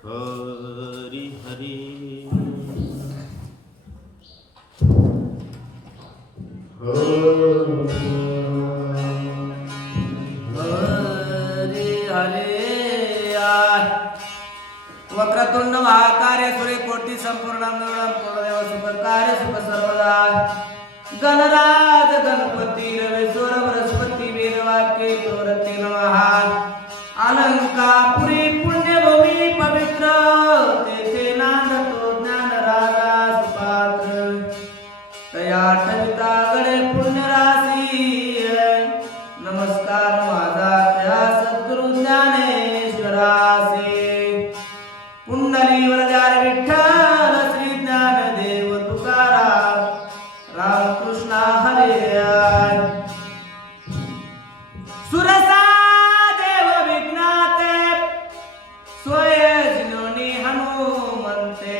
हरी हरी हरे हरे वक्रतुंड महाकार्य सूर्यकोटि संपूर्ण पूर्णदेव सुखकार्य सुख सर्वदा गणराज गणपती रवेश्वर बृहस्पती वेदवाक्ये प्रवृत्ती नमः अलंकापुरी पुण्यभूमी पवित्र तेथे नांदतो ज्ञान राजा सुपात्र तया ठविता गडे पुण्यराशी नमस्कार माझा त्या सद्गुरु ज्ञानेश्वरासी कुंडली वरदार विठ्ठल श्री ज्ञानदेव तुकाराम रामकृष्ण हरे सुरसा देव विघ्नाते स्वय जिनोनी हनुमंते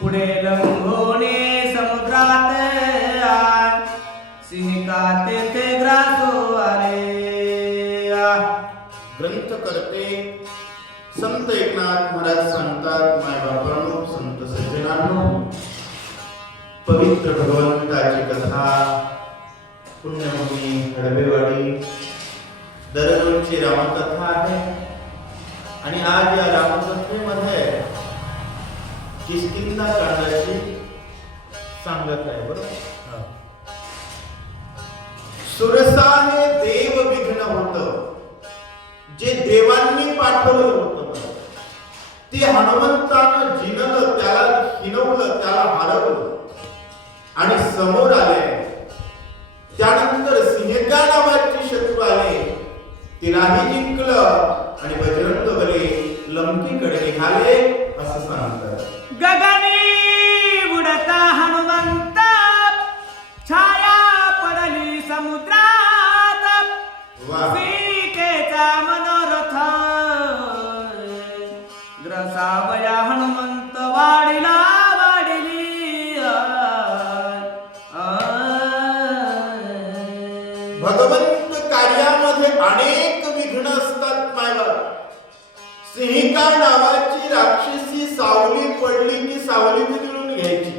पुढे लंघोने समुद्रात सिंहिका तेथे ग्रासो आले ग्रंथ करते संत एकनाथ महाराज सांगतात माय बापांनो संत सज्जनांनो पवित्र भगवंताची कथा पुण्यभूमी हडबेवाडी दररोजची रामकथा आहे आणि आज या रामकथेमध्ये किष्किंधा कांडाची सांगत आहे बरोबर. सुरसा हे देव विघ्न होतं जे देवांनी पाठवलं होतं ते हनुमंतानं जिनलं त्याला हिनवलं त्याला हरवलं आणि समोर आले. त्यानंतर सिंहिका नावाचे शत्रू आले तिलाही जिंकलं आणि बजरंग बली लंकेकडे निघाले असं सांगतात. गगनी उडता हनुमंत छाया पडली समुद्रात सीतेचा मनोरथ ग्रसावया हनुमंत वाढिला वाढिली भगवंत कार्यामध्ये अनेक विघ्न असतात मायबाप. सिंहिका नावाची राक्षसी सावली पडली की सावली बिघडून घ्यायची.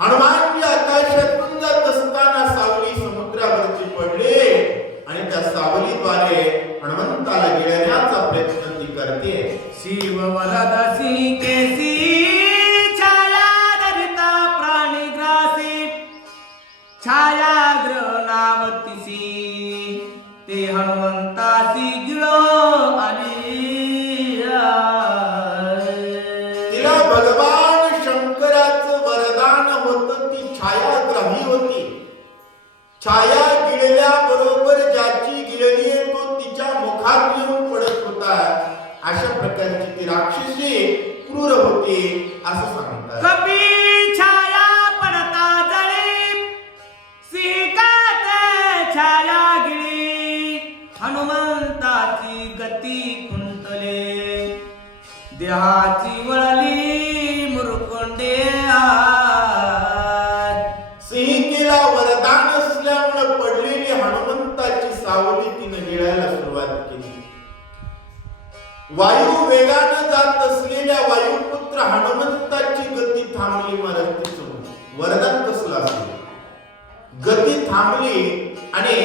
हनुमानजी आकाशातून जात असताना सावली समुद्रावरची पडली आणि त्या सावलीद्वारे हनुमंताला गिळण्याचा प्रयत्न ती करते. शिव वरद सिंहिकेसी छाया धरिता प्राणिग्रासी छायाग्र नावतीसी ते हनुमंतासी गिळो आली. तिला भगवान शंकराचं वरदान होतं. ती छायाग्राही होती. छाया गिळल्याबरोबर ज्याची गिळली तो तिच्या मुखात येऊन पडत होता. अशा प्रकारची ती राक्षसी क्रूर होती असं सांगतात. कपी छाया पडता जळी सिंहिकात छाया गिळी हनुमंताची गती कुंतले देहाची वळली मुरकोंडे सिंहिकेला वरदान असल्यामुळे पडलेली हनुमंताची सावली तिने गिळायला सुरुवात केली. वायू वेगाने जात असलेल्या वायुपुत्र हनुमंताची गती थांबली. महाराज वरदान कसलं असेल. गती थांबली आणि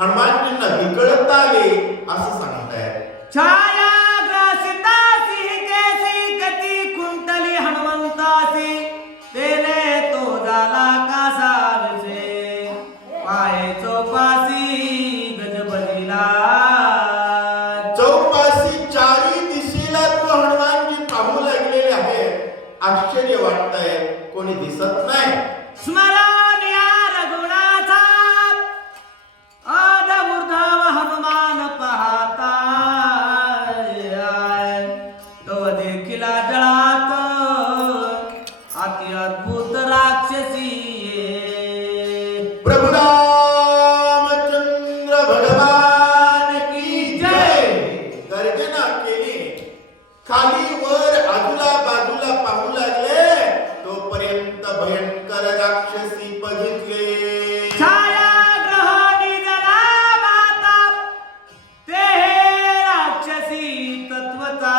हनुमानजींना विकळता आले असं सांगताय. छाया ग्रासिता सिंहिकेसी गती कुंतली हनुमंतासी तेने तो झाला कासाविसे पाये चौपासी गजबजीला चौपासी चारी दिशेला तो हनुमानजी पाहू लागलेले आहे. आश्चर्य वाटतंय. कोणी दिसत नाही. स्मरण या रघुनाथा आदमुर्धव हनुमान पाहता तो देखिला जळात अति अद्भुत राक्षसी प्रभु रामचंद्र भगवान की जय. गर्जना केली. खाली वर आजूला बाजूला पाहू लागले. तोपर्यंत भयंकर राक्षसी बघितले. छायाग्रहणी जना माता ते राक्षसी तत्वता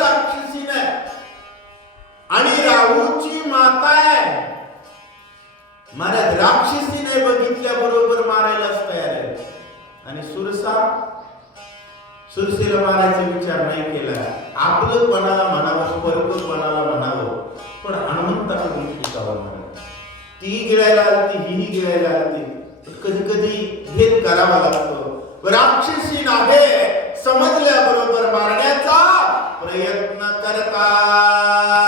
राक्षसी नाही आणि राहूची माता आहे. महाराज राक्षसीने बघितल्या बरोबर मारायलाच तयार आहे. आणि सुरसेला मारायचा विचार नाही केला. आपलं कोणाला म्हणावं, स्वर्ग कोणाला म्हणावं, पण हनुमंताला गोष्टी जावं म्हणावं. ती गिळायला आलती, ही गिळायला आलती. कधी कधी भेद करावा लागतो. राक्षसी आहे समजल्याबरोबर मारण्याचा प्रयत्न करता.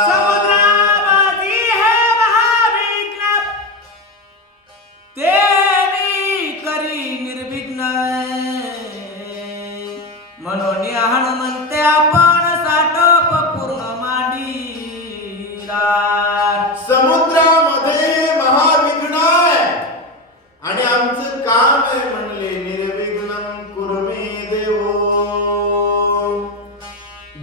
समुद्रामध्ये हे महाविघ्न तेनी करी निर्विघ्न. म्हणून हनुमंते आपण साठप पूर्ण मांडीला. समुद्रामध्ये महाविघ्न आहे आणि आमचं काम आहे म्हणले निर्विघ्नं कुर्मे देवो.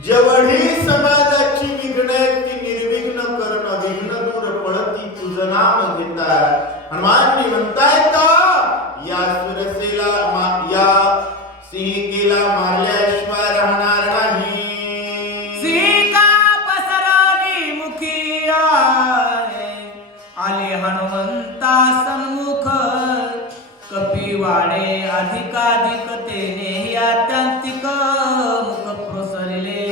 जेवढी समाजाची विघ्न आहेत ती निर्विघ्न करणं, विघ्न दूर पळती तुझं नाम घेता. हनुमानजी म्हणतायत या सुरसेला या सिंहिकेला मारल्याशिवाय राहणार नाही. सीता पसरली मुखी आले हनुमंता सन्मुख. कपिवाडे अधिकाधिक तेने यात्यांतिक मुख प्रसरले.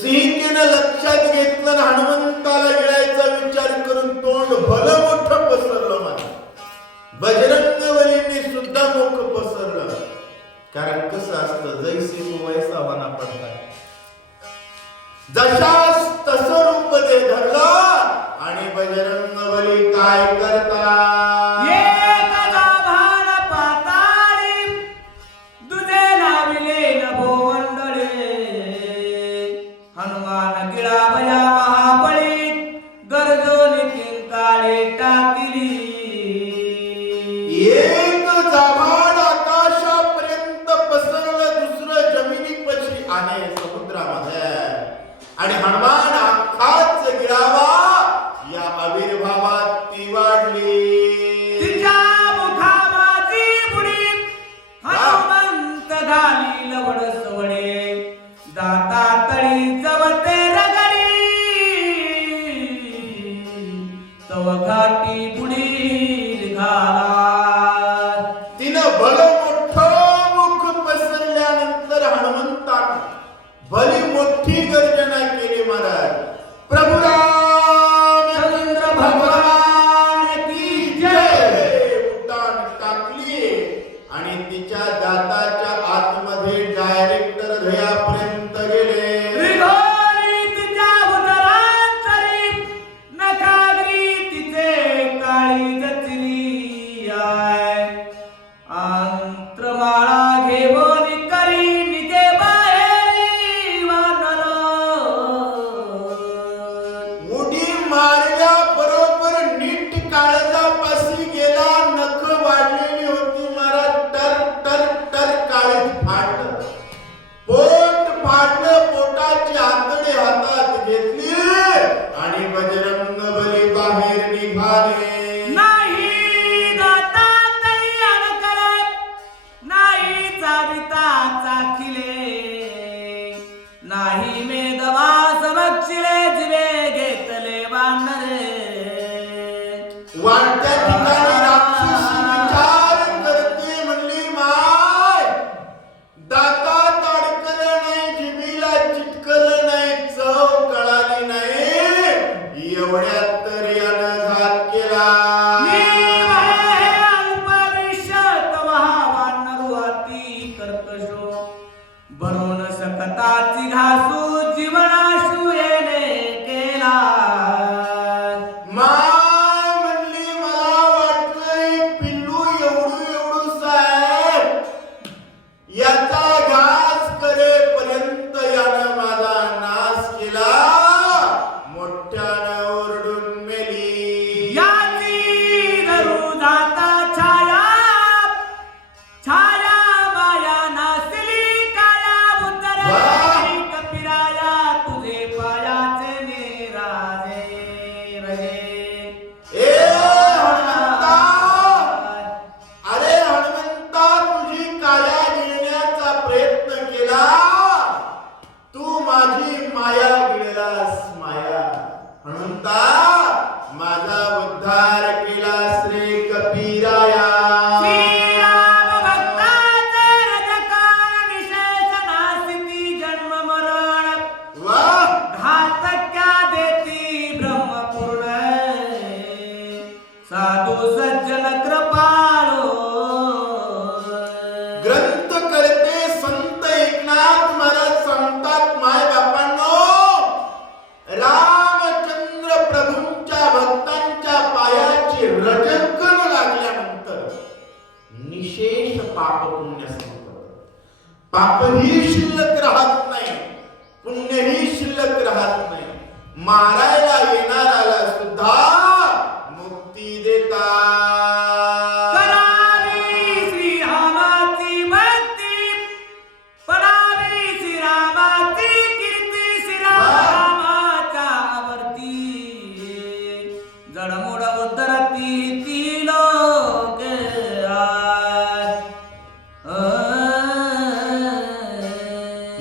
सिंहिकेनं लक्षात घेतलं आणि हनुमंताला गिळायचा विचार करून तोंड भलं मोठं पसरलं. माझं बजरंगबलीने सुद्धा मुख पसरलं. कारण कसं असतं, जैसे तू वैसा वना पडता. जशास तसं रूप दे धरलं. आणि बजरंगबली काय करता, एक जाभान पाताळी दुजे लाविले नभो मंडळे. हनुमान गिळावया महाबळी गरजोनी किंकाळी टाकिली. एक जाभाड आकाशापर्यंत पसरलं, दुसरं जमिनीपाशी आहे समुद्रामध्ये. आणि हनुमान अख्खाच गिळावा या आविर्भावात ती वाढली. तिच्या मुखामाची बुडी हनुमंत घाली लवड सवडे. दाता तळी जवते रगडी तव घाटी बुडी घाला. तिनं भलं मोठं मुख पसरल्यानंतर हनुमंतानं भली मोठी गर्जना केली. महाराज माझी माया गिळलास माया. हनुमंता माझा उद्धार केलास रे कपिराया. श्रीराम भक्ताचे रजकाळ निशेष नासिती जन्म मरण. वाह घातक्या देती ब्रह्मपूर्ण. साधू सज्जन कृपाळो. ग्रंथ करते संत एकनाथ महाराज सांगतात माय बापांनो, रामचंद्र प्रभूंच्या भक्तांच्या पायाची रजकण लागल्यानंतर निशेष पाप पुण्य संपत. पापही शिल्लक राहत नाही, पुण्यही शिल्लक राहत नाही. मारायला येणाऱ्याला सुद्धा मुक्ती देतात. करावी श्रीरामाची भक्ती, पडावी श्रीरामाची कीर्ती. श्रीरामाच्या आवर्ती जडमोड उद्धरती ती लोक आज.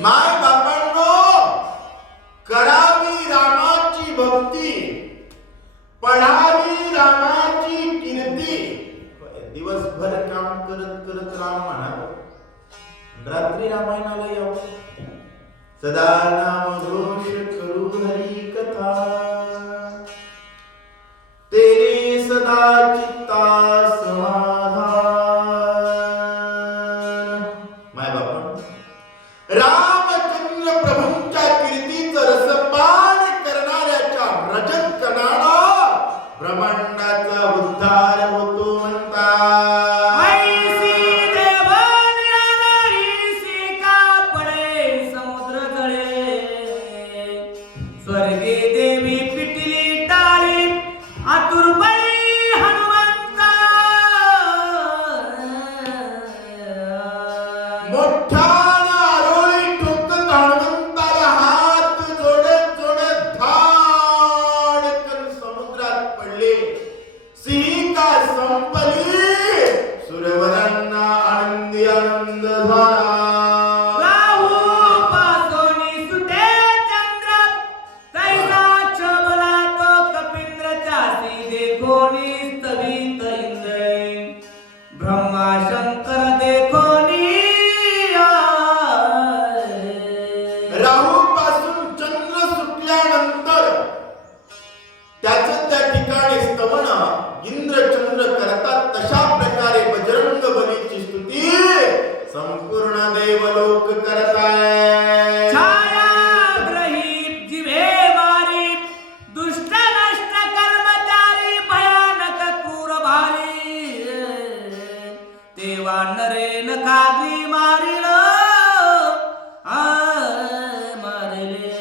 माय बापांनो, करावी रामाची भक्ती, पढावी रामाची कीर्ती. दिवसभर काम करत करत राम म्हणावं, रात्री रामायणाला यावं. सदा नाम घोष करू हरी कथा, तेरे सदा चित्ता समाधान. माय बापा, रामचंद्र प्रभूंच्या कीर्तीचं रसपान करणाऱ्याच्या रजत कणाला ब्रह्मांडाचा उद्धार होतो म्हणतात. ऐसी देवन यावरीसी कापडे समुद्र जळे. स्वर्गे देवी पिटली टाळी आतुरबाई हनुमंता. मोठ्यानं आरोळी ठोकत हनुमंताला हात जोडत जोडत धाडकन समुद्रात पडले. सिंहिका संपली, सुरवरांना आनंदी आनंद झाला. राहू पासोनी सुटे चंद्र, तैसा छबला तो कपिंद्रच्या देखोनी स्थवित इंद्र. ब्रह्मा शंकर देखोनी राहू पासून चंद्र सुटल्यानंतर त्याचं त्या ठिकाणी स्तवन इंद्रचंद्र करतात. तशा प्रकारे बजरंग बलीची स्तुती संपूर्ण देवलोक करताय. छायाग्रही जिवे मारी, दुष्ट नष्ट कर्मचारी भयानक क्रूर भारी. तेव्हा नरेन खाली मारिल मारले.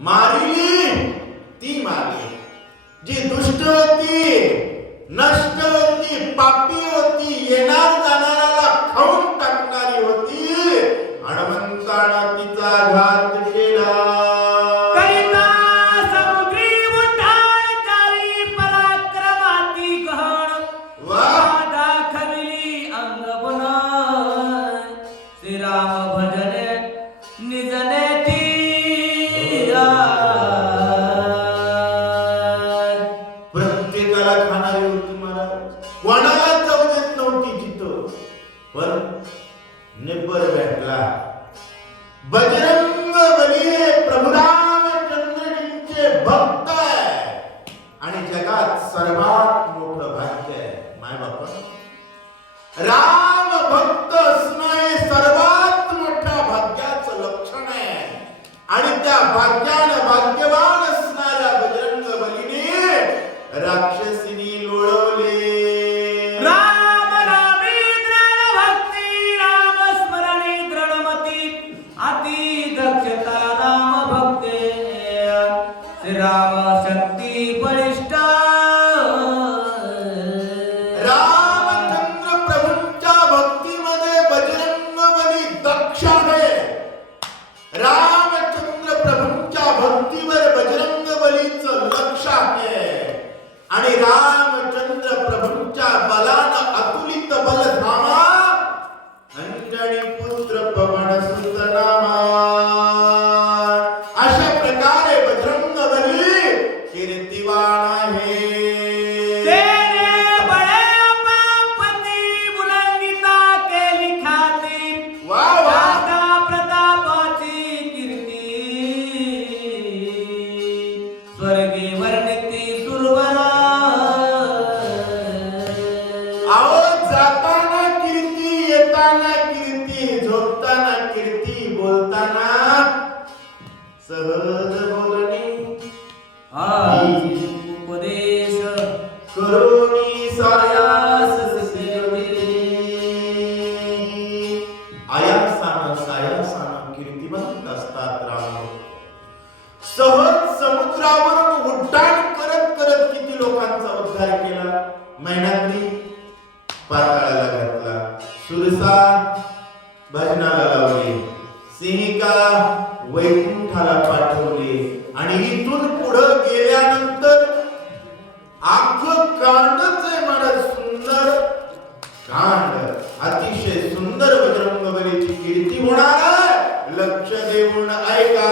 मारिली ती मारली, जी दुष्ट होती, नष्ट होती, पापी होती, येणार जाणाऱ्याला खाऊन टाकणारी होती, हनुमंतानं तिचा घात केला. करिता समुद्री उड्डाणचारी पराक्रमाती गहन. वाह! दाखविली अंगबुन. श्रीराम भजने निजने ती. प्रत्येकाला खाणारी होती महाराज, कोणाला जाऊ देत नव्हती जिथं. पण निब्बर भेटला. बजरंग बली हे प्रभू रामचंद्रजींचे भक्त आहे आणि जगात सर्वात मोठं भाग्य आहे. माय बापा, राम भक्त असणं हे सर्वात मोठ्या भाग्याचं लक्षण आहे. आणि त्या भाग्यानं भाग्यवान असणाऱ्या बजरंग बलीने राक्षसीनी लोळवले. राम नामे दृढ भक्ती, राम स्मरणे दृढमती. अति दक्षता राम भक्ते. श्रीराम शक्ती बलिष्ठ. रामचंद्र प्रभूंच्या भक्तीमध्ये बजरंग बली दक्ष आहे. रामचंद्र प्रभूंच्या भक्तीवर सहज बोलणे आज उपदेश करोनी सायास सिद्धी आयासानं सायासानं कीर्तिवंत असतात राम. सहज समुद्रावरून उड्डाण करत करत किती लोकांचा उद्धार केला. मैनाद्री पाताळाला घातला, सुरसा भजनाला लावली, सिंहिका वैकुंठाला पाठवली आणि इथून पुढे गेल्यानंतर अख्खं कांडच आहे महाराज. सुंदर कांड, अतिशय सुंदर बजरंगबलीची कीर्ती होणार आहे. लक्ष देऊन ऐका.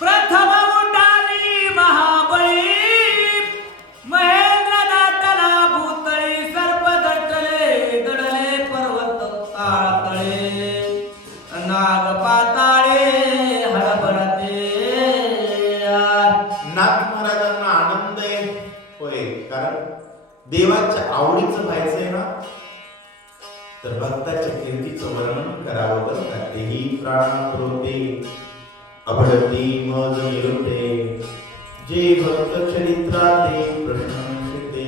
प्रथम उडाली महाबळी, महेंद्र दाटला भूतळी, सर्प दटले दडले पर्वत काळतळे, नाग पाताळे हडबडते. नाथ महाराजांना आनंद आहे होय, कारण देवाच्या आवडीचं व्हायचंय ना, तर भक्ताच्या कीर्तीचं वर्णन करावं बरं का. तेही प्राण पुरवते अभडती मज निरुते, जे भक्त चरित्राते प्रशंसिते.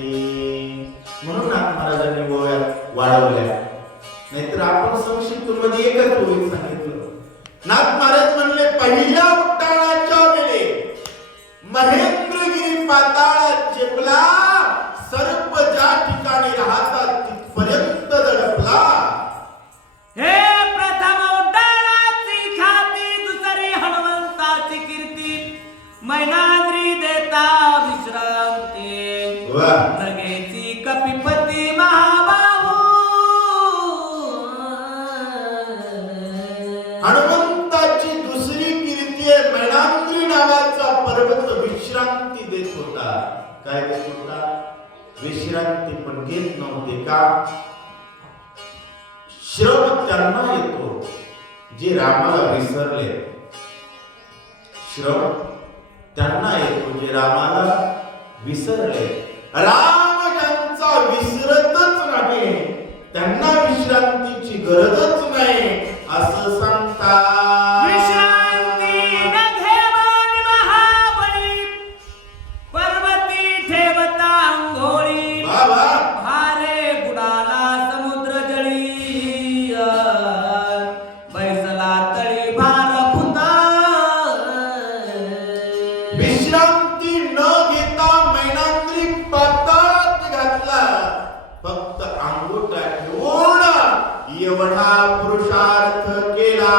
म्हणून नाथ महाराजांनी गोव्यात वाढवल्या. नाहीतर आपण संक्षिप्त मध्ये एकच ओळीत सांगितलं. नाथ महाराज म्हणले पहिल्या उड्डाणाच्या वेळी महेंद्रगिरी पाताळात झेपला, सर्प ज्या ठिकाणी राहतात तिथपर्यंत दडपला. हे प्रथम उड्डाणाची ख्याती, दुसरी हनुमंताची कीर्ती, मैनाद्री देता विश्रांती, नगेची कपिपती महाबाहू. हनुमंताची दुसरी कीर्ती आहे, मैनाद्री नावाचा पर्वत विश्रांती देत होता. काय देत होता? विश्रांती पण घेत नव्हते का? श्रम त्यांना येतो जे रामाला विसरले. श्रम त्यांना येतो जे रामाला विसरले. राम ज्यांचा विसरतच नाही त्यांना विश्रांतीची गरजच नाही असं सांगतात. विश्रांती न घेवन महाबळी, पर्वती ठेवता अंघोळी, बाबा भारे बुडाला समुद्र जळी, बैसला तळी भार फुता. विश्रांती न घेता मैनाद्री पाताळात घातला. फक्त अंगोटा ठेवून एवढा पुरुषार्थ केला.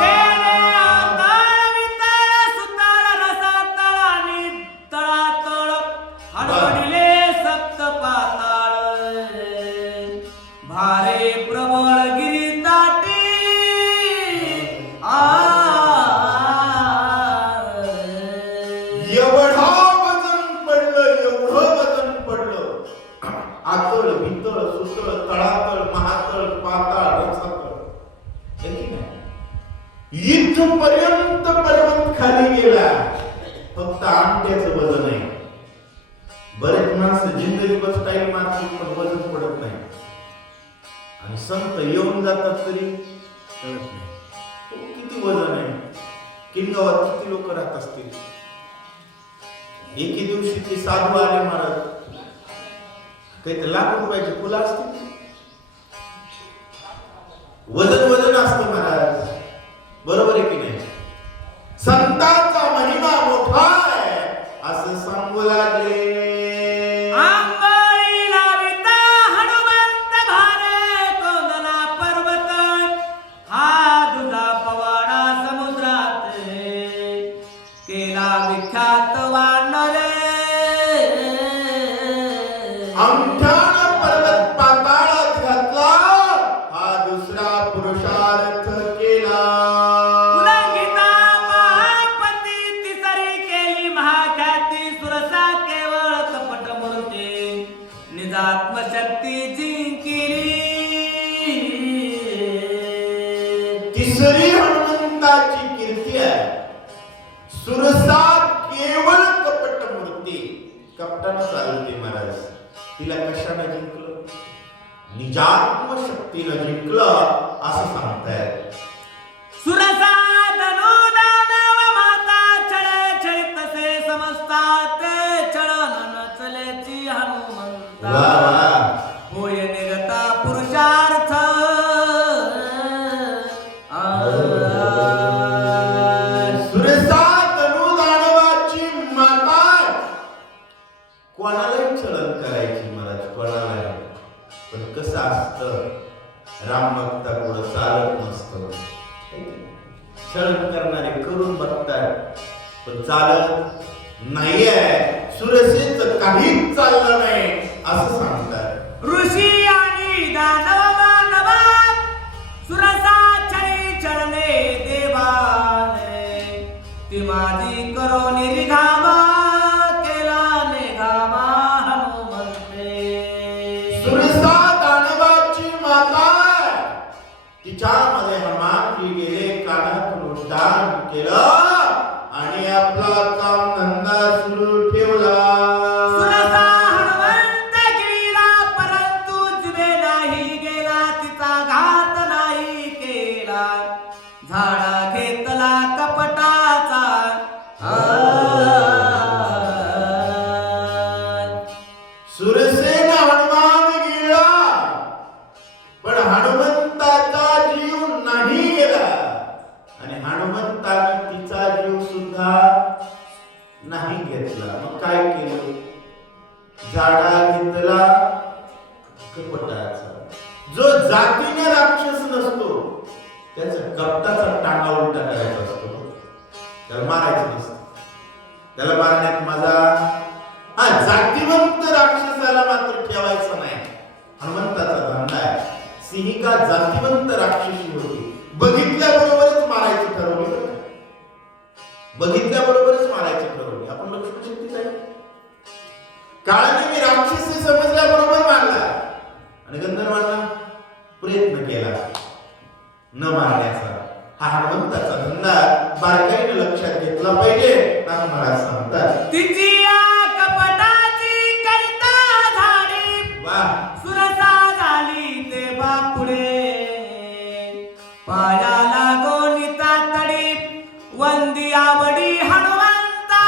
तेने आताळ वितळ सुतळ रसातळ आणि तळातळ, हडबडिले सप्त पाताळ, भारे प्रबळ गिरी दाटी. एवढा वजन पडलं, एवढं वजन पडलं. आतळ भीतळ सुतळ तळातळ महातळ पाताळ रसातळ, हे की नाही? इथपर्यंत पर्वत खाली गेला. फक्त अंगठ्याचं वजन आहे. बरेच माणसं जिंदगीभर स्टाईल मारतात पण वजन पडत नाही. आणि संत येऊन जातात तरी कळत नाही. तो किती वजन आहे? किनगावात किती लोक राहत असतील? एके दिवशी ते साधू आले महाराज, काही तर लाख रुपयाची फुलं असतील. वजन वजन असतं महाराज, बरोबर आहे की नाही? संतांचा महिमा मोठा आहे असं सांगू लागले. आंबळी लाविता हनुमंत भारे, कोंदला पर्वत, हा दुधा पवाडा समुद्रात, केला विख्यात वानरे. अंगठाण पर्वत पाताळात घातला, हा दुसरा पुरुषार्थ केला. उल्लंघिता महापती, तिसरी केली महाख्याती, सुरसा केवळ कपट मूर्ती, निजात्मशक्ती जिंकिली. तिसरी हनुमंताची कीर्ती आहे. सुरसा केवळ कपट मूर्ती, कपटानं चालते महाराज. तिला कशाने जिंकलं? निजात्म शक्तीनं जिंकलं असं सांगतायत. छळ करणारे करून बघतात पण चालत नाहीये. सुरसेच काहीच चाललं नाही असं सांगतात. ऋषी आणि दानव मानवात सुरसा छळी छळणे देवाने ती माझी करो निरिघामा केला निघामा हनुमंते. सुरसा दानवाची माता तिच्यामध्ये हनुमानजी गेले, कानातून उड्डाण केलं आणि आपला काम धंदा सुरू ठेवला. सुरसा हनुमंत गिरीला परंतु जिवे नाही गेला, तिचा घात नाही केला. झाडा घेतला कपटाचा सुरसेन हनुमान गेला पण हनुमंताचा जीव नाही गेला आणि हनुमंताने तिचा जीव सुद्धा नाही घेतला. मग काय केलं? झाडा घेतला कपटाचा. जो जातीने राक्षस नसतो त्याचा कपटाचा टांगा उलटा करायचा असतो, त्याला मारायचं नसतं. त्याला मारण्यात मजा. हा, जातीवंत राक्षसाला मात्र ठेवायचं नाही. हनुमंताचा धंदा आहे. सिंहिका जातीवंत राक्षसी होती, बघितल्याबरोबरच मारायची ठरवली. बघितल्याबरोबरच मारायची ठरवली. आपण लक्ष्मण शक्तीच आहे. काळाने मी राक्षसी समजल्याबरोबर मारला आणि गंधर्वांना प्रयत्न केला न मारण्याचा. हा हनुमंताचा धंदा बारकाईने लक्षात घेतला पाहिजे. नाथ महाराज सांगतात, तिची कपटाची करिता झाली वाह, सुरसा झाली ते बापुडे. पाया लागोनिता तडी वंदी आवडी हनुमंता.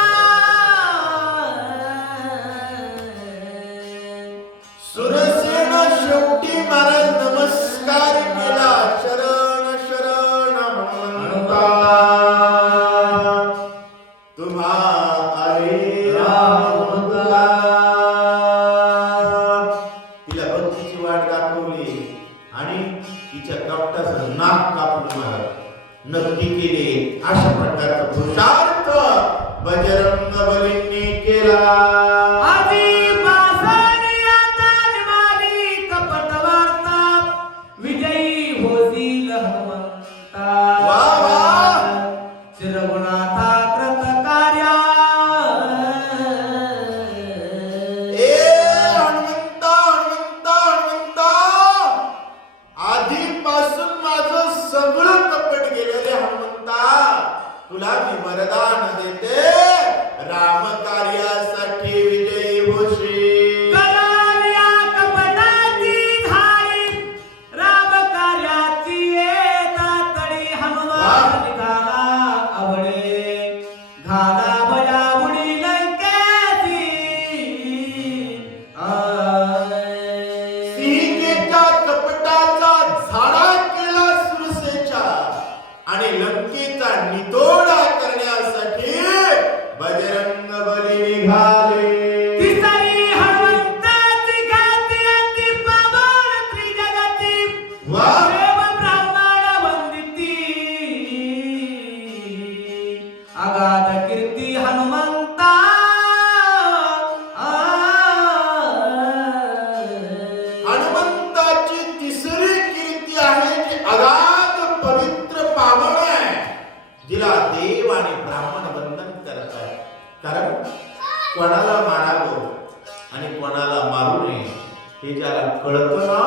सुरसेन शेवटी महाराज नमस्कार केला. शरण शरण हनुमंता, तुम्हा आले रामदूता. तिला भक्तीची वाट दाखवली आणि तिच्या कपटाचं नाक कापून महाराज नक्की केले. अशा प्रकारचा पुरुषार्थ बजरंग बलींनी केला. आधी पासणी आता निमाली कपट वार्ता विजयी होतील हनुमंता. वा वा. शिरगुणाथा कृत कार्या. ए हनुमंता, हनुमंता, हनुमंता, आधीपासून माझं सगळं कपट गेलं रे हनुमंता. तुला मी वरदान देते, राम कार्यासाठी विजयी होशील. कलालिया कपटाची झाली राम कार्याची येता तडी. हनुमान निघाला आवडे घाला बया उडी लंकेची. सीतेच्या कपटाचा झाडा केला सुरसेच्या आणि लंकेचा नितोडा करण्यासाठी बजरंग बली निघाले. तिसरी हनुमंताची घाती अति पावन त्रिजगती. वा. देव ब्राह्मण वंदिती अगाध कीर्ती हनुमंता. हनुमंताची तिसरी कीर्ती आहे जी अगाध पवित्र पावन आहे, जिला देव आणि ब्राह्मण वंदन करतात. कारण कोणाला मारावं आणि कोणाला मारू नये हे ज्याला कळतं ना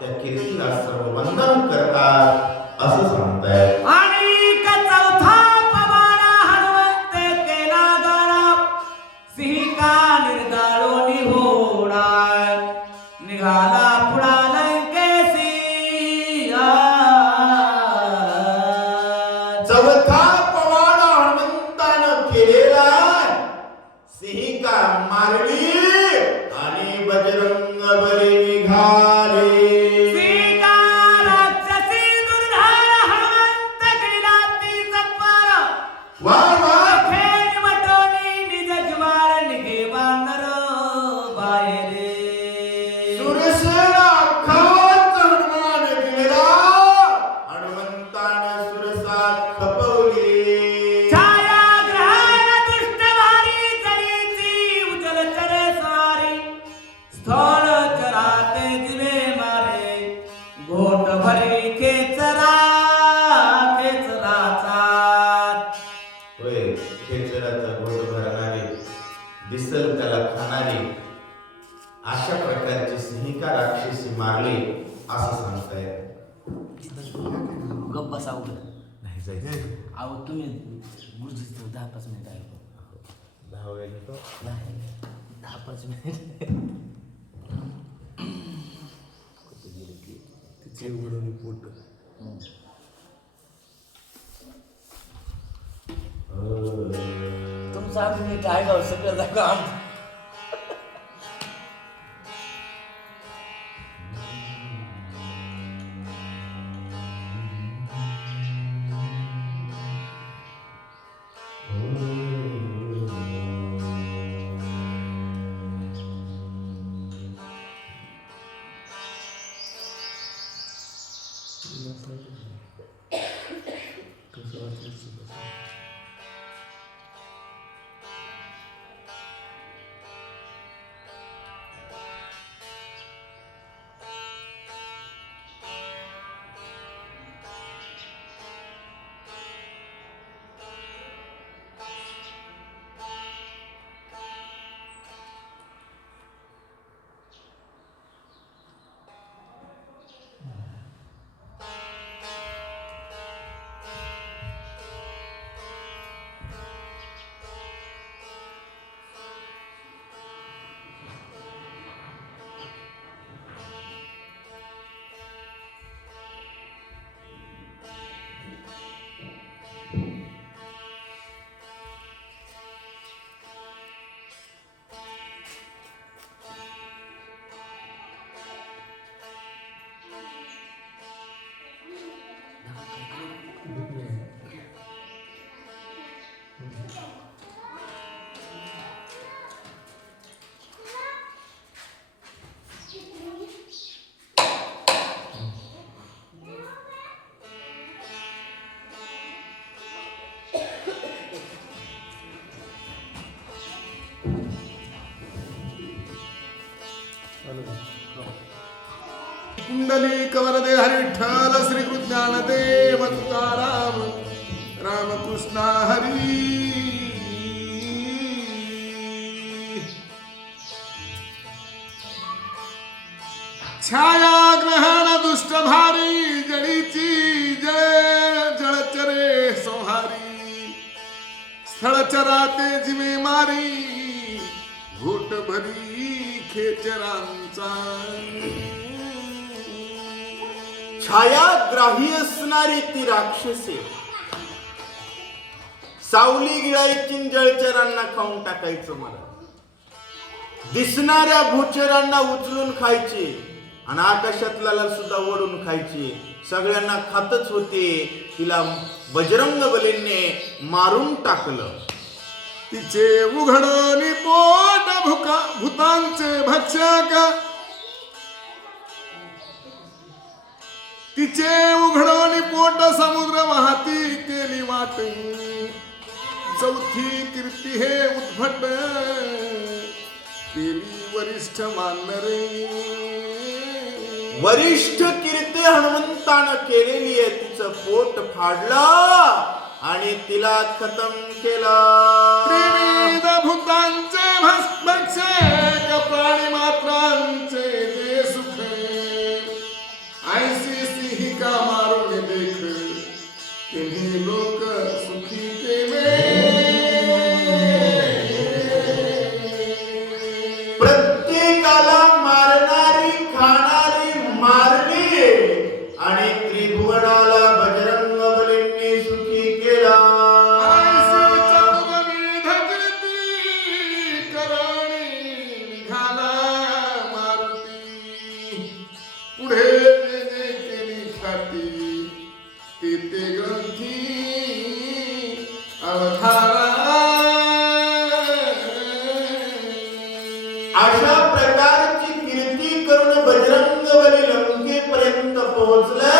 त्या कीर्तीला सर्व वंदन करतात असं सांगतायत. आणि चौथा पवाडा हनुमंत केला गाडा. सिंहिका निर्दाळो निहोडा निघाला पुढा लंकेसी. चौथा पवाडा हनुमंतानं केलेला सिंहिका मारली आणि बजरंग बली निघाले. सीता राक्षसी दुर्धर हनुमंत गिरीला ती सत्वर. वा वा. खेळ वटोनी निज ज्वार निघे वानर बाहेरे. सुरसेन अख्खाच हनुमान गेला. हनुमंतानं सुरसा खपवला. खेचराचं बोट भरणारे, दिसल त्याला खाणारे, अशा प्रकारची सिंहिका राक्षसी मारली असं सांगतायत. गप्प बसा उघड. नाही जायचं. अहो तुम्ही गुरुजी 10-5 मिनिट ऐकू. 10 वेळ येतो. नाही 10-5 मिनिट. तिचे उघडून पोट. तुमचं आम्ही नीट ऐकावं सगळं जागा आमचं. कुंडलिक वरदे हरी विठ्ठल श्री ज्ञानदेव तुकाराम रामकृष्ण हरी. छायाग्रहण दुष्ट भारी जळीची जळ जळचरे संहारी स्थळचराते जिवे मारी घोट भरी खेचरांचा. छायाग्राही असणारी ती राक्षसी सावली गिळायची, जळचरांना खाऊन टाकायचं. मला दिसणाऱ्या भूचरांना उचलून खायची आणि आकाशातला सुद्धा ओढून खायची. सगळ्यांना खातच होते. तिला बजरंग बलीने मारून टाकलं. तिचे उघडोनी पोट भूतांचे भक्षक. तिचे उघडोनी पोट समुद्र वाहती केली वाट. चौथी कीर्ती हे उद्भट केली वरिष्ठ मानरे. वरिष्ठ कीर्ती हनुमंतानं केलेली आहे. तिचं पोट फाडलं आणि तिला खतम केलं. त्रिविध भूतांचे भक्षक प्राणी मात्रांचे जे सुख. ऐसी सिंहिका मारून देख तुम्ही लोक सुखी केले. प्रत्येकाला मारणारी खाणारी मारली आणि त्रिभुवनाला बजरंग बलींनी सुखी केला. ऐसी चतुर्विध कीर्ती करणी निघाला मारुती. पुढे केली ख्याती ते ग्रंथी अवधारा. अशा प्रकारची कीर्ती करून बजरंग बली लंकेपर्यंत पोहोचलं.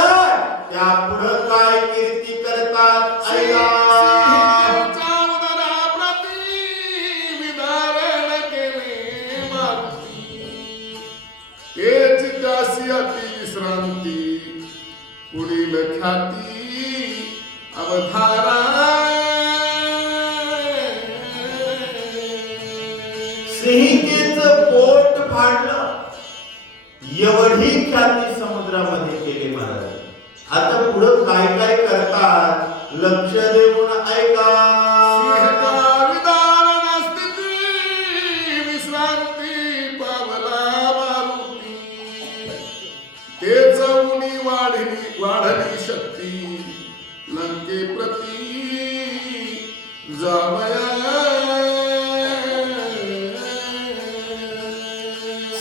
त्या पुढं काय कीर्ती करतात ऐका. विधारण केले मारुती. तेच त्यासी अति विश्रांती पुढील ख्याती अवधारा. पोट फाडलं एवढी ख्याती समुद्रामध्ये केली महाराज. आता पुढं काय काय करतात लक्ष देऊन ऐका. विश्रांती पावला मारुती ते चौनी वाढली शक्ती लंके प्रती जावया.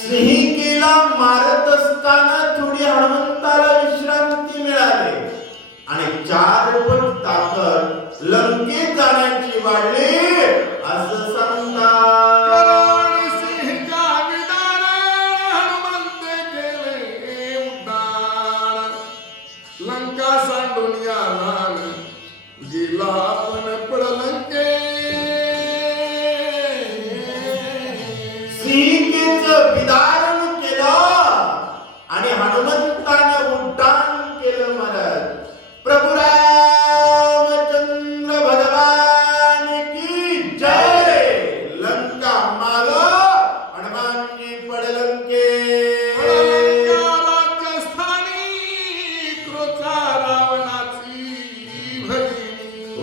सिंहिकेला मारत असताना थोडी हनुमंताला विश्रांती मिळाली आणि 4 पट ताकद लंकेत जाण्याची वाढली असं सांगतात. लंका सांडून याला गेला पण पडलंके. सीतेचं विदारण केलं आणि हनुमंतानं उड्डाण केलं महाराज. प्रभू रामचंद्र भगवान की जय. लंका माग हनुमानजी पडलंके.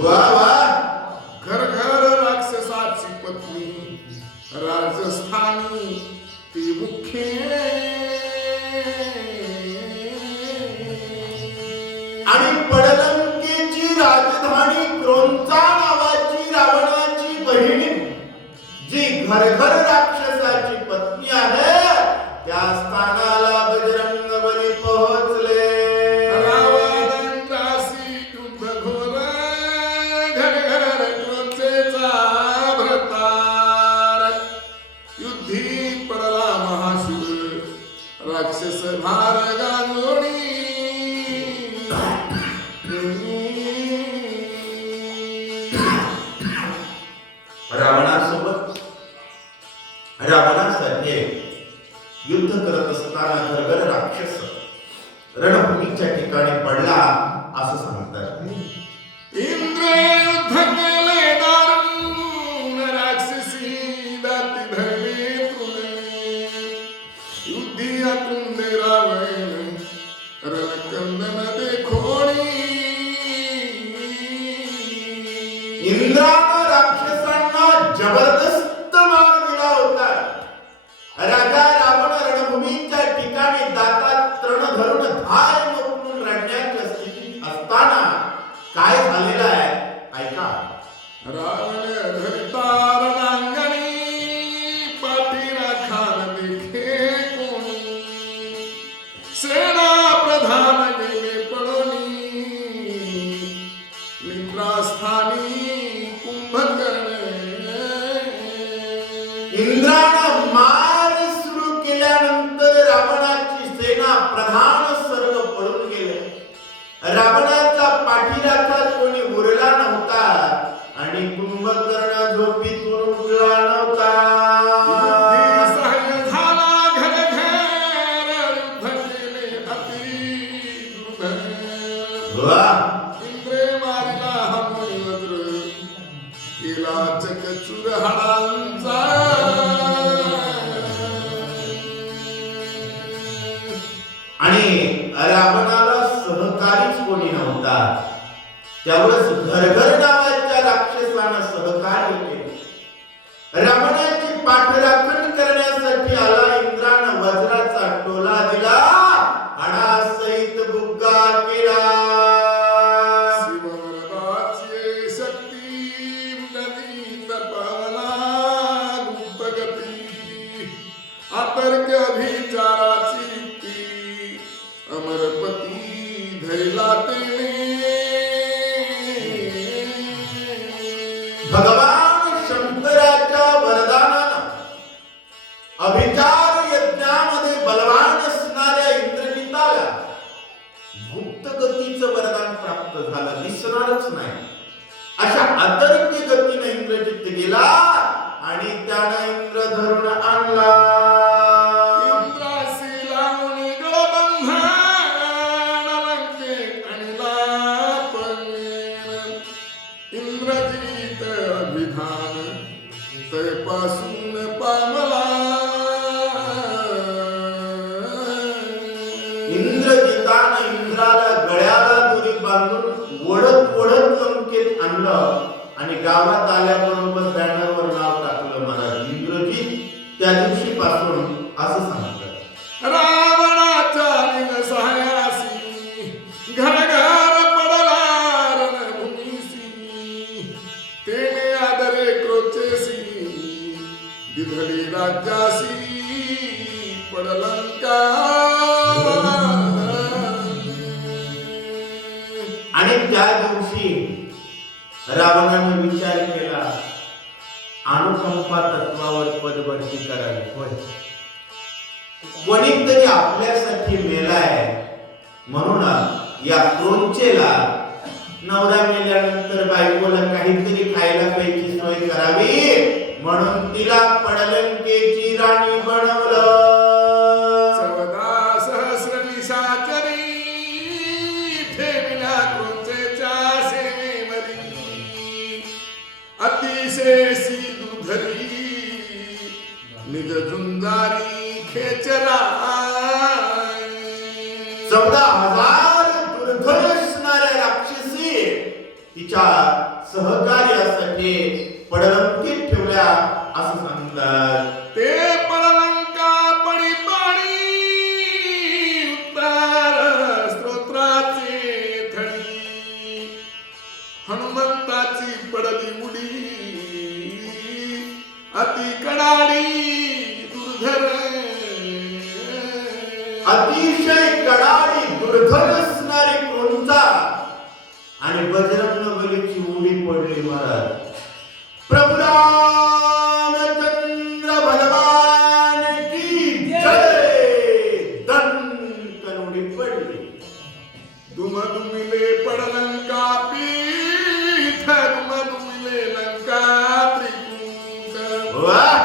वा वा. घर घर राक्षसाची पत्नी राजस्थानी ती मुख्य. आणि पडलंकेची राजधानी क्रोंचा नावाची रावणाची बहीण जी घर घर राक्षसाची पत्नी आहे त्या स्थानाला बजरंग बली पोहोचले. राक्षस भार गांजोणी. रावणासाठी युद्ध करत असताना घरघर राक्षस रणभूमीच्या ठिकाणी पडला असं सांगतात. इंद्र युद्ध केले दारुण राक्षसी दाती धरले तुले. युद्धी अतुंद रावण रणकंदन देखोणी. इंद्रानं राक्षसांना जबरदस्त मार दिला होता. राजा रावण रणभूमीच्या ठिकाणी दातात तृण धरून धाय मोकळून रडण्याच्या स्थितीत असताना काय झालेलं आहे ऐका. रावण धरिता रणांगणी पाठीरा खान देखे कोणी. सेना प्रधान गेले पळोनी मित्रास्थानी कुंभकर्ण. इंद्रानं मार सुरू केल्यानंतर रावणाची सेना प्रधान सर्व पळून गेले. रावणाचा पाठीराखा कोणी उरला नव्हता आणि कुंभकर्ण झोपीतून उठला नव्हता. सहाय्य झाला घर घर युद्ध केले अति दुर्धर. इंद्रे मारिला हमनी वज्र केला चकचूर हाडांचा. आणि रावणाला सहकारीच कोणी नव्हता. त्यामुळेच घरघर नावाच्या राक्षसानं सहकार्य केले. रावणाची पाठराखण करण्यासाठी आला इंद्रानं वज्राचा टोला दिला हाडासहित बुग्गा केला. शिववरदाची शक्ती नदी तपावला गुप्तगती. अतर्क अभिचाराची युक्ती अमरपती धैला तेने. भगवान शंकराच्या वरदानानं अभिचार यज्ञामध्ये बलवान असणाऱ्या इंद्रजिताला गुप्त गतीचं वरदान प्राप्त झालं. दिसणारच नाही अशा अतर्क्य गतीने इंद्रजित गेला आणि त्यानं इंद्र धरून आणला. इंद्रासी लावणी गळबंधन लंकेत आणला पण. इंद्रजीत अभिधान तैपासून पावला. आणि गावात आल्याबरोबर बॅनरवर नाव टाकलं महाराज इंद्रजित. त्या दिवशीपासून असं सांगतात, रावणाच्या निगसायासी घनघर पडला रणभूमीसी. तेने आदरे क्रोचेसी दिधली राज्यासी पडलंका. आणि त्या दिवशी रावणाने विचार केला, अनुकंपा तत्वावर पदभरती करावी. होय, कोणीतरी आपल्यासाठी मेलाय म्हणून या क्रोंचेला नवरा मेल्यानंतर बायकोला काहीतरी खायला प्यायची सोय करावी म्हणून तिला पडलंकेची राणी बनवलं. चवदा सहस्र निशाचरी ठेविल्या क्रोचेच्या सेवेवरी. अतिशेषी दुधरी निज झुंजारी खेचरा. 14,000 दुर्धर असणाऱ्या राक्षसी तिच्या सहकार्यासाठी पडलंकीत ठेवल्या असं सांगतात. ते पडलंका पडी पाणी उत्तर स्तोत्राचे थडी. हनुमंताची पडली उडी अति कडाडी दुर्धर. अतिशय कडाडी दुर्धर असणारी क्रोंचा आणि बजरंगबलीची उडी पडली महाराज. प्रभू रामचंद्र भगवान की जय. दणकन उडी पडली. दुमदुमिले पडलंका पीठ दुमदुमिले लंका त्रिकूट. वाह,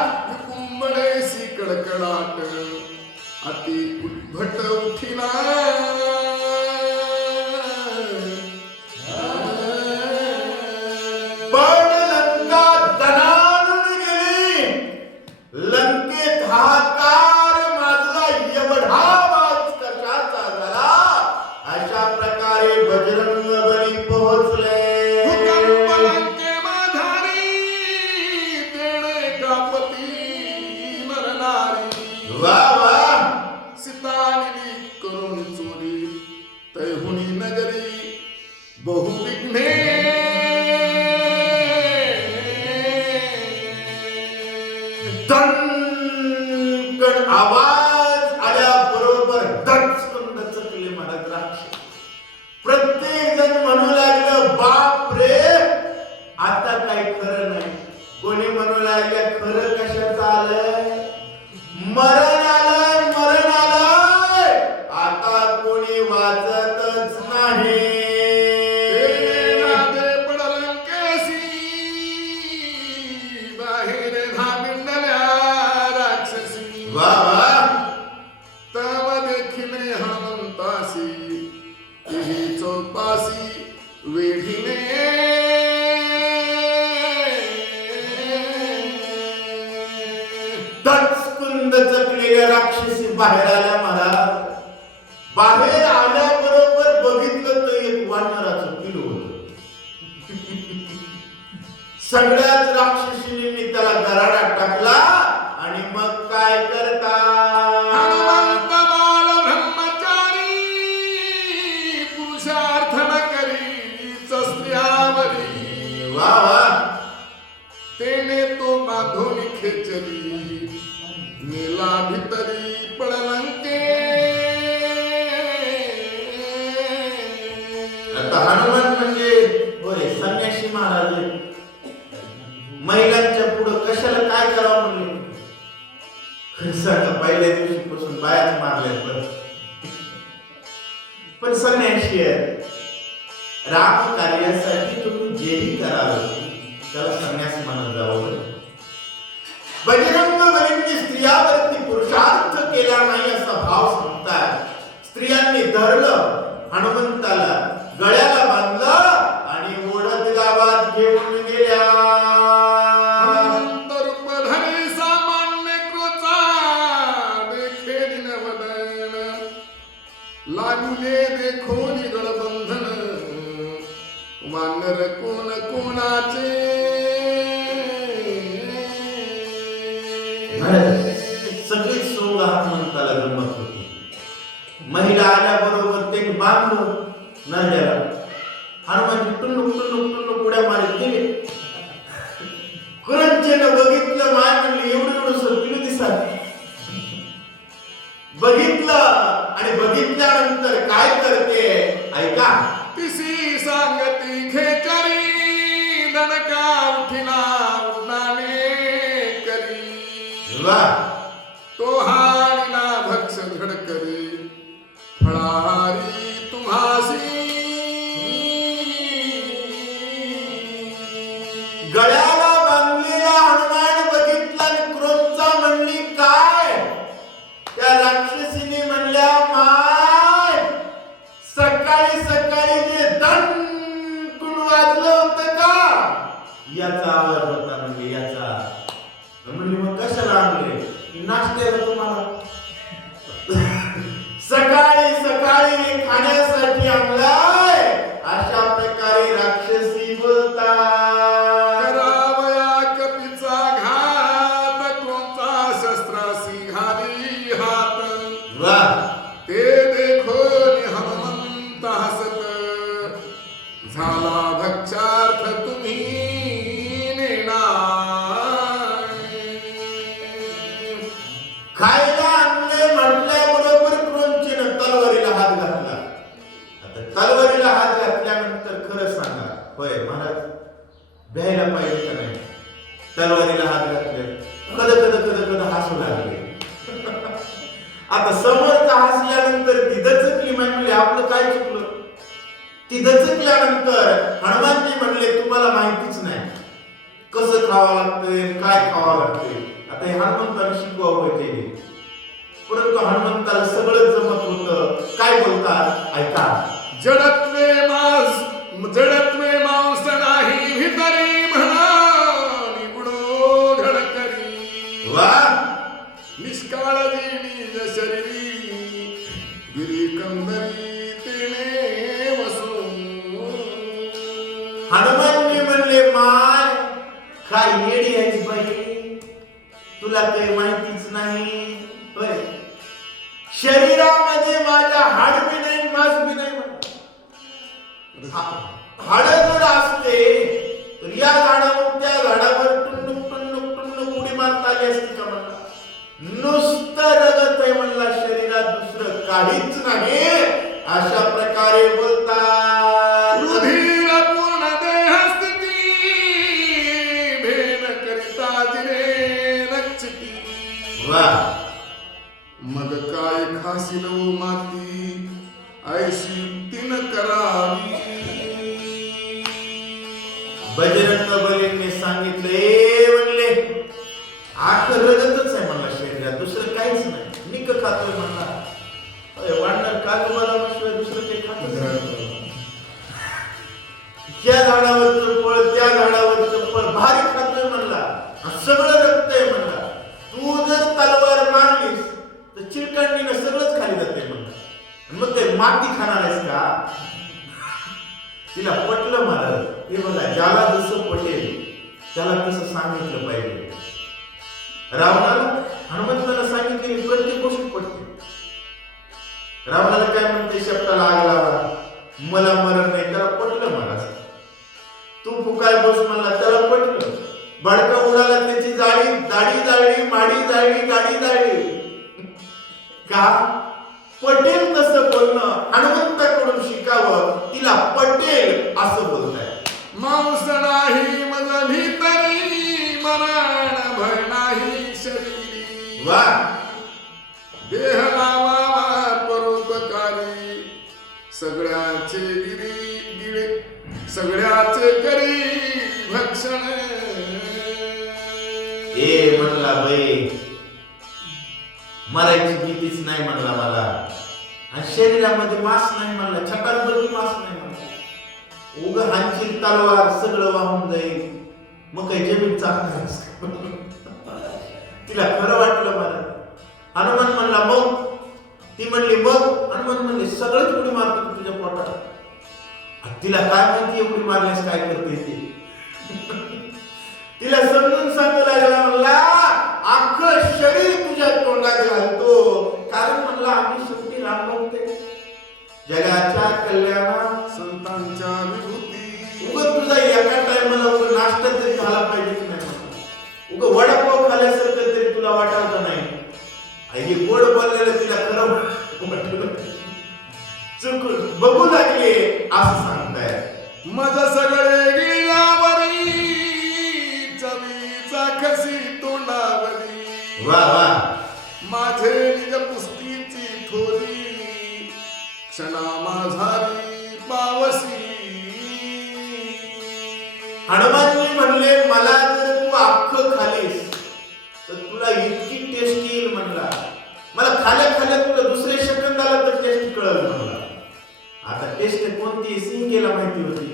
कुंभळेसी कडकडाट अति उद्भट उठिला. पण लंका दणाणून गेली. लंकेत हाहाकार माजला. एवढा आवाज कशाचा झाला? अशा प्रकारे बजरंगबली पोहोचले. भूकंप लंके माधारी तेणे कापती मरणारी. वा वा, सीतानिली करून चोरी तैहुनी नगरी बहुविघ्ने. दणकन आवाज आल्याबरोबर दचकन दचकले महाराज राक्षस. प्रत्येक जण म्हणू लागलं, बाप रे, आता काही खरं नाही. कोणी म्हणू लागलं, खरं कशाचं आलंय? मरण आलंय, मरण आलंय. आता कोणी वाचतच नाही. नादे पडलंकेसी बाहेर धामिंडल्या राक्षसी. वा वा, तव देखिले हनुमंतासी तिही चौपासी वेढीने. दचकून दचकलेल्या राक्षसी बाहेर आल्या महाराज. बाहेर आल्याबरोबर बघितलं तर एक वानराचं पिलू होतं. सगळ्याच राक्षसींनी त्याला गराडात टाकला आणि मग काय करता? हनुमंत बाल ब्रह्मचारी पुरुषार्थ न करीच स्त्रियावरी. वा वा, तेने तो बांधून खेचली नेला भितरी पडलंके. आता हनुमान म्हणजे होय संन्यासी महाराज. महिलांच्या पुढं कशाला काय करावं म्हणले? खरं सांगा, पहिल्या दिवशीपासून बायाच मारल्या. पण संन्यासी आहे. राम कार्यासाठी तुम्ही जेही कराल त्याला संन्यास मानत जावं. बजरंगबलींनी स्त्रियावरती पुरुषार्थ केला नाही असा भाव सांगतात. स्त्रियांनी धरलं हनुमंताला, गळ्याला बांधलं आणि ओढत गावात घेऊन गेल्या. हनुमंत रूप धरे सामान्य क्रोचा देखे दिनवदन. लागुले देखो निगळ बंधन. वानर कोण कोणाचे सगळीच सोंग हनुमंताला गंमत होती. महिला आल्याबरोबर ते बांधलं नरड्याला. हनुमानजी टुन्नुक टुन्नुक टुन्नुक उड्या मारत गेले. क्रंचेनं बघितलं, माय म्हणली एवढं एवढं पिलू दिसत. बघितलं आणि बघितल्यानंतर काय करते ऐका. तिसी सांगती खेचरी दणका उठिला उड्डाणे करी. वा तो हाडीला भक्ष झडकरी फळाहारी तुम्हासी. गळ्याला बांधलेला हनुमान बघितला आणि क्रोधचा म्हणली काय. त्या राक्षसीने म्हणल्या माय सकाळी सकाळी जे दणकून वाजलं होतं का याचा आवाज होता. म्हणजे याचा म्हणली मग कशाला आणले नाश्त्याला तुम्हाला. सकाळी सकाळी खाण्यासाठी आणलाय अशा प्रकारे राक्षसी बोलतात. करावया कपीचा घात कोणता शस्त्रासी घाली हात. वा ते देखोन हनुमंत हसत झाला भक्षार्थ तुम्ही नेणार. खायला आणले म्हटल्याबरोबर क्रोंचेनं तलवारीला हात घातला. आता तलवारीला हात घातल्यानंतर खरं सांगा होय महाराज भ्यायला पाहिजे का नाही. तलवारीला हात घातले कद कद कद कद हसू लागले. आता समर्थ हसल्यानंतर ती दचकली. म्हणले आपलं काय चुकलं. ती दचकल्यानंतर हनुमानजी म्हणले तुम्हाला माहितीच नाही कसं खावं लागतंय काय खावं लागतंय. आता हे हनुमंताला शिकवावं होते. परंतु हनुमंताला सगळं जमत होतं. काय बोलतात ऐका. जडत्वे मांस नाही भितरी म्हणा निगुडो धडकरी. वा निष्काळ देणी शरीरी गिरी कंदरी तेने वसून. हनुमानजी म्हणले माय काय येडी आहेस बाई तुला काही माहितीच नाही होय. शरीरामध्ये माझ्या हाड बी नाही मांस बी नाही. हाड जर असते तर या झाडावर त्या झाडावर टुन्नुक टुन्नुक टुन्नुक उडी मारता आली असती का मला. नुसतं रगत आहे म्हणला शरीरात दुसरं काहीच नाही. अशा प्रकारे बोलतात. रुधिर पूर्ण देहस्थिती भेन करिता जिरे नक्षती. वा मग काय खासिल माती ऐशी तीन करावी. बजरंग बलीने सांगितले म्हणले आख रगतच आहे म्हणला शरीरात दुसरं काहीच नाही. निक खातोय म्हणला. वाढणार काजू बदामाशिवाय दुसरं काही खातच नाही. या झाडावरचं फळ त्या झाडावरचं फळ भारी खातोय म्हणला. सगळं रक्त आहे म्हणला. तू जर तलवार मारलीस तर चिरकांडीनं सगळंच खाली जाते म्हणला. मग ते माती खाणार आहेस का. तिला पटलं महाराज. हे बघा ज्याला जसं पटेल त्याला तसं सांगितलं पाहिजे. रावणाला हनुमंताला सांगितलेली प्रत्येक गोष्ट पटते. रावणाला काय म्हणते शब्दाला आग लावा मला मरण नाही त्याला पटलं महाराज. तू फुकाय बस म्हणला त्याला पटलं. बडका उडाला त्याची दाढी जाळली माडी जाळली गाडी जाळली. का पटेल तसं बोलणं हनुमंताकडून शिकावं. तिला पटेल असं बोलताय. मांस नाही मज भीतरी मरण भय नाही शरीरी. वा देह लावा परोपकारी सगळ्याचे गिळे सगळ्याचे करी भक्षण. ए म्हणला बाई मरायची भीतीच नाही म्हणला मला. आणि शरीरामध्ये मांस नाही म्हणला. छटांवरती मांस नाही म्हणला. उग हांची तलवार सगळं वाहून जाईल मग काही जमीन चालणार. तिला खरं वाटलं मला. हनुमान म्हणला मग. ती म्हणली मग. हनुमान म्हणले सगळंच उडी मारतो तुझ्या पोटात. तिला काय माहिती एवढी मारल्यास काय करते ती. तिला समजून सांगू लागला, म्हणला अख्खं शरीर तुझ्या तोंडात घालतो, कारण म्हणला आम्ही शेवटी राम भक्त आहे. जगाच्या कल्याणा संतांच्या विभूती उगं तुझा एका टायमाला उगं नाश्ता तरी झाला पाहिजे की नाही, उगं वडापाव खाल्यासारखं तरी तुला वाटायचं नाही. हे गोड बोललेलं तिला खरं वाटलं, चुक बघू लागले असं सांगताय. मज सगळे गिळावरी चवीचा खसी तोंडावरी वा वा. माझे निज पुस्तीची थोरी क्षणा माझारी पावसी. हनुमानजी म्हणले मला जर तू अख्खं खालीस तर तुला इतकी टेस्ट येईल म्हणला, मला खाल्या खाल्या तुला दुसऱ्या सेकंदाला तर टेस्ट कळल म्हणला. आता टेस्ट कोणती सिंगेला माहिती होती.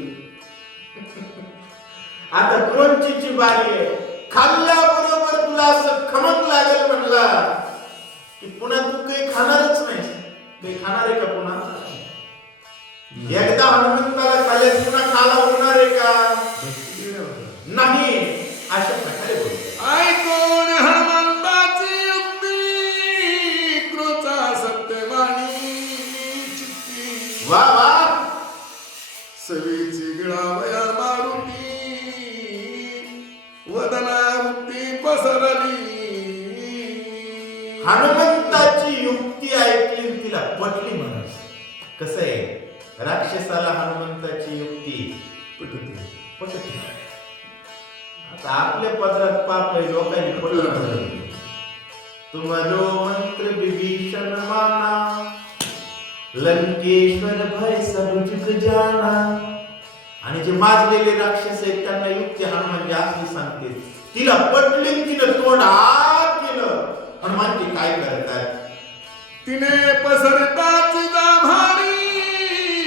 आता क्रोंचीची बारी आहे, खाल्ल्याबरोबर तुला असं खमक लागेल म्हणला की पुन्हा तू काही खाणारच नाही. काही खाणार आहे का पुन्हा? एकदा हनुमंताला खाल्ले पुन्हा खाला होणार आहे का? नाही. अशा प्रकारे बोलतो. ऐकून हनुमंताची युक्ती क्रोचा सत्यवाणी चित्ती. वा वा. सवीची गिळावया मारुती वदना मुक्ती पसरली. हनुमंताची युक्ती ऐकली तिला पटली म्हणून. कसं आहे, राक्षसाला हनुमंताची युक्ती पटते. आता आपल्या पदरात पाप आहे, लोकांनी पटलं. तुम्हारो मंत्र विभीषण माना, लंकेश्वर भय सब जुग जाना. आणि जे माजलेले राक्षस आहेत त्यांना युक्ती हनुमानजी असली सांगते. तिला पटली, तिनं तोंड आत केलं. हनुमानजी काय करतात, तिने पसरताच जाभारी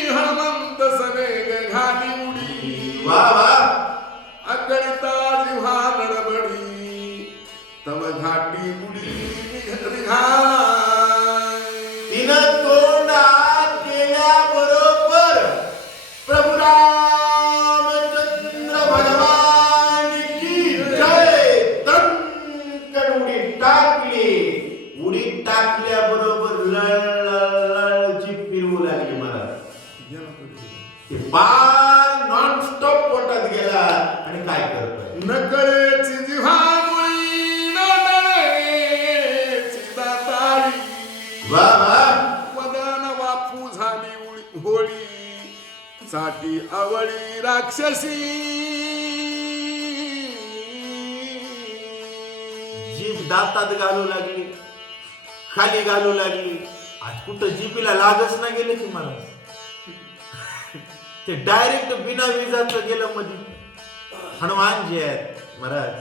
हनुमंत सवेग घाली उडी. वा वा. अगणिता जिव्हा नडबडी तव घाटी बुडी निघाला. तिनं तोंड आत केल्याबरोबर प्रभू रामचंद्र भगवान की जय. तनकन उडी टाकली. उडी टाकल्याबरोबर लळची फिरवू लागली मला. ते बाण नॉन स्टॉप पोटात गेला. आणि काय करतोय, नकळेची जिव्हा मुळी नडळेची दाताळी. वा वा. वदन वापू झाली होळी साठी आवळी राक्षसी. जीभ दातात घालू लागली, खाली घालू लागली. आज कुठं जीभीला लागच ना गेले की मला. ते डायरेक्ट बिना विजाचं गेलं मध्ये. हनुमान जी आहेत महाराज,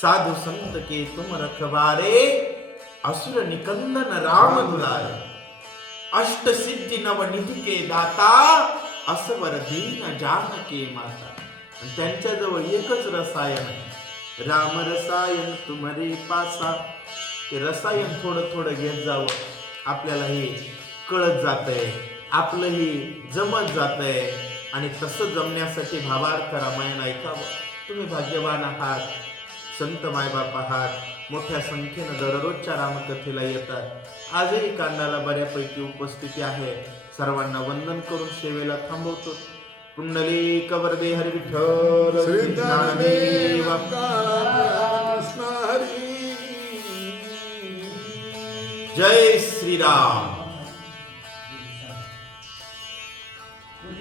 साधू संत के तुम रखवारे, असुर निकंदन राम दुलारे, अष्ट सिद्धि नवनिधि के दाता, असवर दीन जानकी माता. आणि त्यांच्याजवळ एकच रसायन आहे, राम रसायन तुम्हारे पासा. ते रसायन थोडं थोडं घेत जावं, आपल्याला हे कळत जातंय, आपलं हे जमत जातंय. आणि तसं जमण्यासाठी भावार्थ रामायण ऐकावं. तुम्ही भाग्यवान आहात, संत मायबाप आहात, मोठ्या संख्येनं दररोजच्या रामकथेला येतात. आजही कांडाला बऱ्यापैकी उपस्थिती आहे. सर्वांना वंदन करून सेवेला थांबवतो. पुंडलिक वरदे हरी विठ्ठल श्री ज्ञानदेव. कृष्ण हरी. जय श्रीराम.